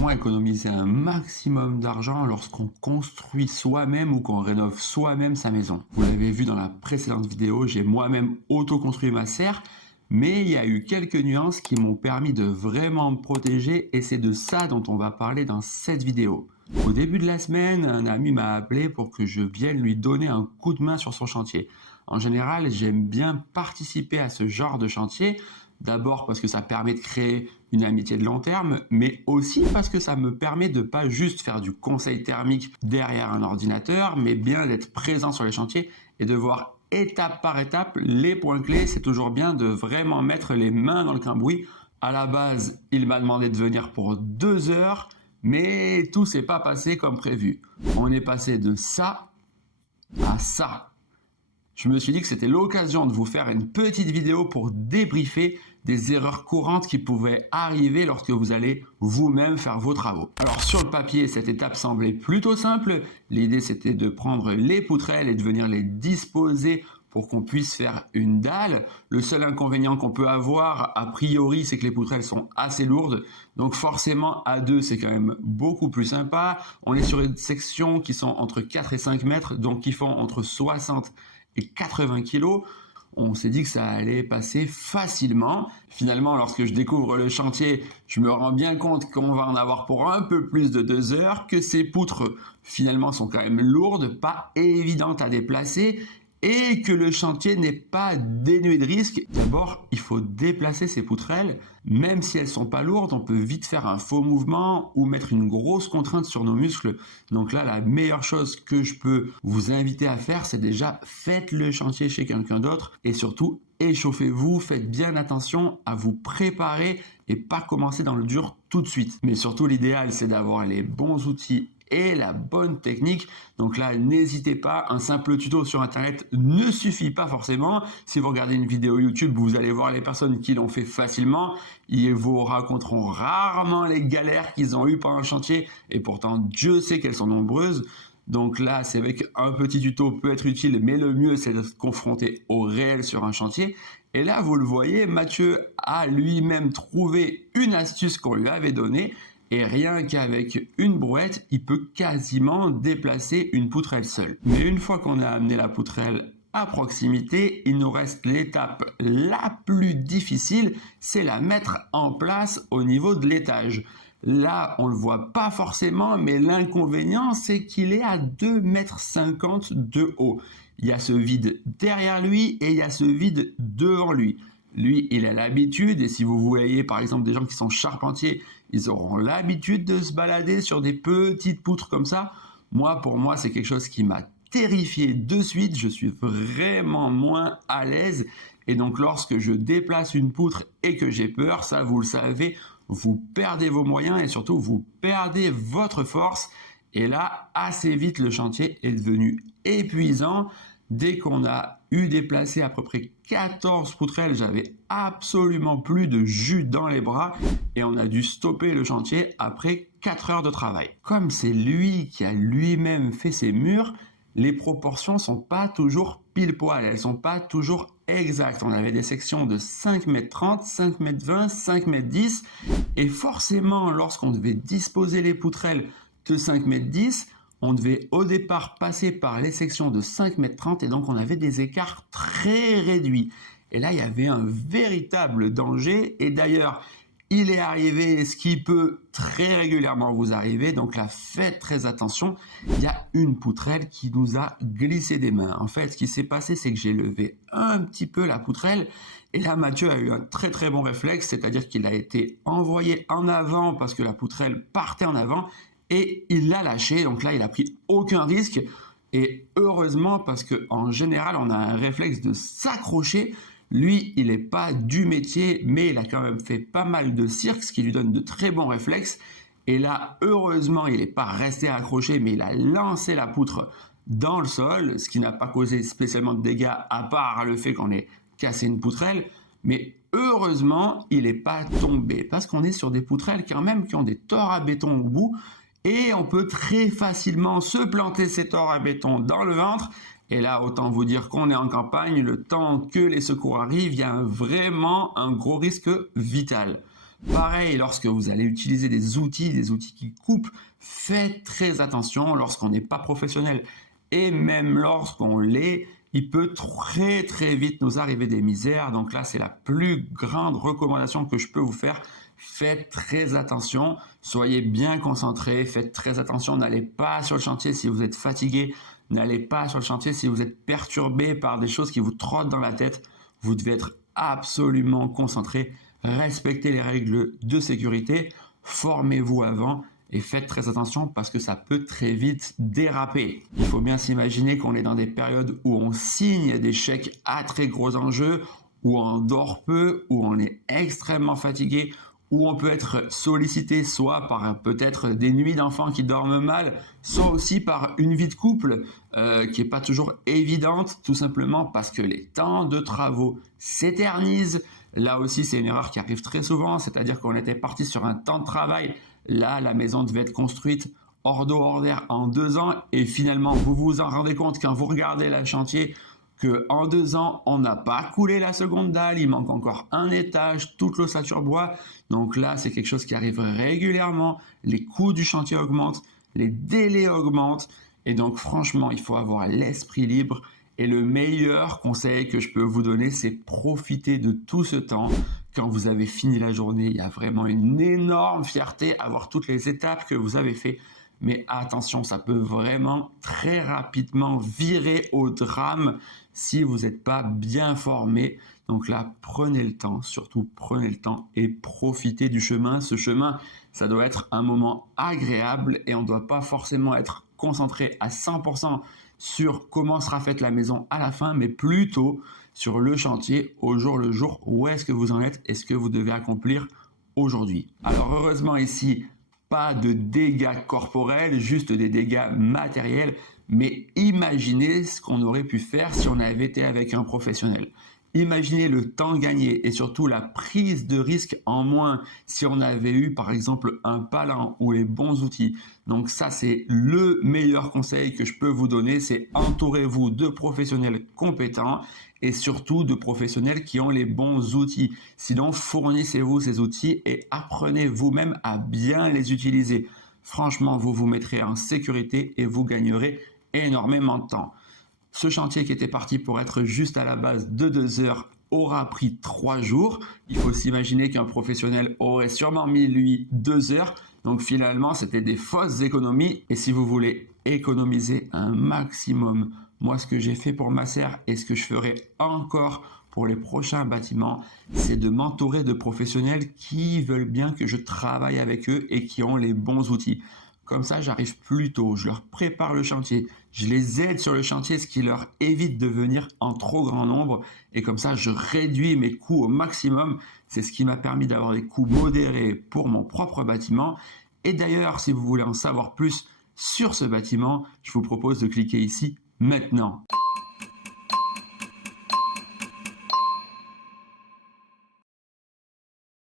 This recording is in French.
comment économiser un maximum d'argent lorsqu'on construit soi-même ou qu'on rénove soi-même sa maison. Vous l'avez vu dans la précédente vidéo, j'ai moi-même auto-construit ma serre, mais il y a eu quelques nuances qui m'ont permis de vraiment me protéger et c'est de ça dont on va parler dans cette vidéo. Au début de la semaine, un ami m'a appelé pour que je vienne lui donner un coup de main sur son chantier. En général, j'aime bien participer à ce genre de chantier. D'abord parce que ça permet de créer une amitié de long terme, mais aussi parce que ça me permet de pas juste faire du conseil thermique derrière un ordinateur, mais bien d'être présent sur les chantiers et de voir étape par étape les points clés. C'est toujours bien de vraiment mettre les mains dans le cambouis. À la base, il m'a demandé de venir pour 2 heures, mais tout s'est pas passé comme prévu. On est passé de ça à ça. Je me suis dit que c'était l'occasion de vous faire une petite vidéo pour débriefer des erreurs courantes qui pouvaient arriver lorsque vous allez vous-même faire vos travaux. Alors sur le papier, cette étape semblait plutôt simple. L'idée c'était de prendre les poutrelles et de venir les disposer pour qu'on puisse faire une dalle. Le seul inconvénient qu'on peut avoir, a priori, c'est que les poutrelles sont assez lourdes. Donc forcément, à deux, c'est quand même beaucoup plus sympa. On est sur une section qui sont entre 4 et 5 mètres, donc qui font entre 60 et 80 kilos. On s'est dit que ça allait passer facilement. Finalement, lorsque je découvre le chantier, je me rends bien compte qu'on va en avoir pour un peu plus de 2 heures, que ces poutres finalement sont quand même lourdes, pas évidentes à déplacer, et que le chantier n'est pas dénué de risques. D'abord, il faut déplacer ces poutrelles. Même si elles sont pas lourdes, on peut vite faire un faux mouvement ou mettre une grosse contrainte sur nos muscles. Donc là, la meilleure chose que je peux vous inviter à faire, c'est déjà faites le chantier chez quelqu'un d'autre et surtout échauffez-vous, faites bien attention à vous préparer et pas commencer dans le dur tout de suite. Mais surtout, l'idéal, c'est d'avoir les bons outils et la bonne technique. Donc là, n'hésitez pas, un simple tuto sur internet ne suffit pas forcément. Si vous regardez une vidéo YouTube, vous allez voir les personnes qui l'ont fait facilement. Ils vous raconteront rarement les galères qu'ils ont eues pendant le chantier et pourtant Dieu sait qu'elles sont nombreuses. Donc là, c'est vrai qu'un petit tuto peut être utile, mais le mieux, c'est de se confronter au réel sur un chantier. Et là, vous le voyez, Mathieu a lui-même trouvé une astuce qu'on lui avait donnée. Et rien qu'avec une brouette, il peut quasiment déplacer une poutrelle seule. Mais une fois qu'on a amené la poutrelle à proximité, il nous reste l'étape la plus difficile, c'est la mettre en place au niveau de l'étage. Là, on ne le voit pas forcément, mais l'inconvénient, c'est qu'il est à 2,50 m de haut. Il y a ce vide derrière lui et il y a ce vide devant lui. Lui, il a l'habitude, et si vous voyez par exemple des gens qui sont charpentiers, ils auront l'habitude de se balader sur des petites poutres comme ça. Moi, pour moi, c'est quelque chose qui m'a terrifié de suite. Je suis vraiment moins à l'aise. Et donc, lorsque je déplace une poutre et que j'ai peur, ça, vous le savez, vous perdez vos moyens et surtout, vous perdez votre force. Et là, assez vite, le chantier est devenu épuisant. Dès qu'on a eu déplacé à peu près 14 poutrelles, j'avais absolument plus de jus dans les bras et on a dû stopper le chantier après 4 heures de travail. Comme c'est lui qui a lui-même fait ses murs, les proportions sont pas toujours pile poil, elles sont pas toujours exactes. On avait des sections de 5,30 m, 5,20 m, 5,10 m et forcément lorsqu'on devait disposer les poutrelles de 5,10 m, on devait au départ passer par les sections de 5,30 m et donc on avait des écarts très réduits. Et là, il y avait un véritable danger. Et d'ailleurs, il est arrivé ce qui peut très régulièrement vous arriver. Donc là, faites très attention. Il y a une poutrelle qui nous a glissé des mains. En fait, ce qui s'est passé, c'est que j'ai levé un petit peu la poutrelle. Et là, Mathieu a eu un très très bon réflexe, c'est-à-dire qu'il a été envoyé en avant parce que la poutrelle partait en avant. Et il l'a lâché, donc là il a pris aucun risque et heureusement parce qu'en général on a un réflexe de s'accrocher. Lui il n'est pas du métier mais il a quand même fait pas mal de cirque, ce qui lui donne de très bons réflexes. Et là heureusement il n'est pas resté accroché mais il a lancé la poutre dans le sol, ce qui n'a pas causé spécialement de dégâts à part le fait qu'on ait cassé une poutrelle. Mais heureusement il n'est pas tombé parce qu'on est sur des poutrelles quand même qui ont des tores à béton au bout. Et on peut très facilement se planter ces tores à béton dans le ventre. Et là, autant vous dire qu'on est en campagne, le temps que les secours arrivent, il y a vraiment un gros risque vital. Pareil, lorsque vous allez utiliser des outils qui coupent, faites très attention lorsqu'on n'est pas professionnel. Et même lorsqu'on l'est, il peut très très vite nous arriver des misères. Donc là, c'est la plus grande recommandation que je peux vous faire. Faites très attention, soyez bien concentrés, faites très attention, n'allez pas sur le chantier si vous êtes fatigué, n'allez pas sur le chantier si vous êtes perturbé par des choses qui vous trottent dans la tête. Vous devez être absolument concentré, respectez les règles de sécurité, formez-vous avant et faites très attention parce que ça peut très vite déraper. Il faut bien s'imaginer qu'on est dans des périodes où on signe des chèques à très gros enjeux, où on dort peu, où on est extrêmement fatigué, où on peut être sollicité soit par peut-être des nuits d'enfants qui dorment mal, soit aussi par une vie de couple qui n'est pas toujours évidente, tout simplement parce que les temps de travaux s'éternisent. Là aussi, c'est une erreur qui arrive très souvent, c'est-à-dire qu'on était parti sur un temps de travail. Là, la maison devait être construite hors d'eau, hors d'air en 2 ans et finalement, vous vous en rendez compte quand vous regardez le chantier qu'en 2 ans, on n'a pas coulé la seconde dalle, il manque encore un étage, toute l'ossature bois. Donc là, c'est quelque chose qui arrive régulièrement. Les coûts du chantier augmentent, les délais augmentent. Et donc franchement, il faut avoir l'esprit libre. Et le meilleur conseil que je peux vous donner, c'est profiter de tout ce temps. Quand vous avez fini la journée, il y a vraiment une énorme fierté à voir toutes les étapes que vous avez fait. Mais attention, ça peut vraiment très rapidement virer au drame si vous n'êtes pas bien formé. Donc là, prenez le temps, surtout prenez le temps et profitez du chemin. Ce chemin, ça doit être un moment agréable et on ne doit pas forcément être concentré à 100% sur comment sera faite la maison à la fin, mais plutôt sur le chantier au jour le jour. Où est-ce que vous en êtes et ce que vous devez accomplir aujourd'hui. Alors heureusement ici, pas de dégâts corporels, juste des dégâts matériels. Mais imaginez ce qu'on aurait pu faire si on avait été avec un professionnel. Imaginez le temps gagné et surtout la prise de risque en moins si on avait eu par exemple un palan ou les bons outils. Donc ça, c'est le meilleur conseil que je peux vous donner, c'est entourez-vous de professionnels compétents et surtout de professionnels qui ont les bons outils. Sinon, fournissez-vous ces outils et apprenez vous-même à bien les utiliser. Franchement, vous vous mettrez en sécurité et vous gagnerez énormément de temps. Ce chantier qui était parti pour être juste à la base de 2 heures aura pris 3 jours. Il faut s'imaginer qu'un professionnel aurait sûrement mis lui 2 heures. Donc finalement, c'était des fausses économies. Et si vous voulez économiser un maximum, moi ce que j'ai fait pour ma serre et ce que je ferai encore pour les prochains bâtiments, c'est de m'entourer de professionnels qui veulent bien que je travaille avec eux et qui ont les bons outils. Comme ça, j'arrive plus tôt, je leur prépare le chantier, je les aide sur le chantier, ce qui leur évite de venir en trop grand nombre. Et comme ça, je réduis mes coûts au maximum. C'est ce qui m'a permis d'avoir des coûts modérés pour mon propre bâtiment. Et d'ailleurs, si vous voulez en savoir plus sur ce bâtiment, je vous propose de cliquer ici maintenant.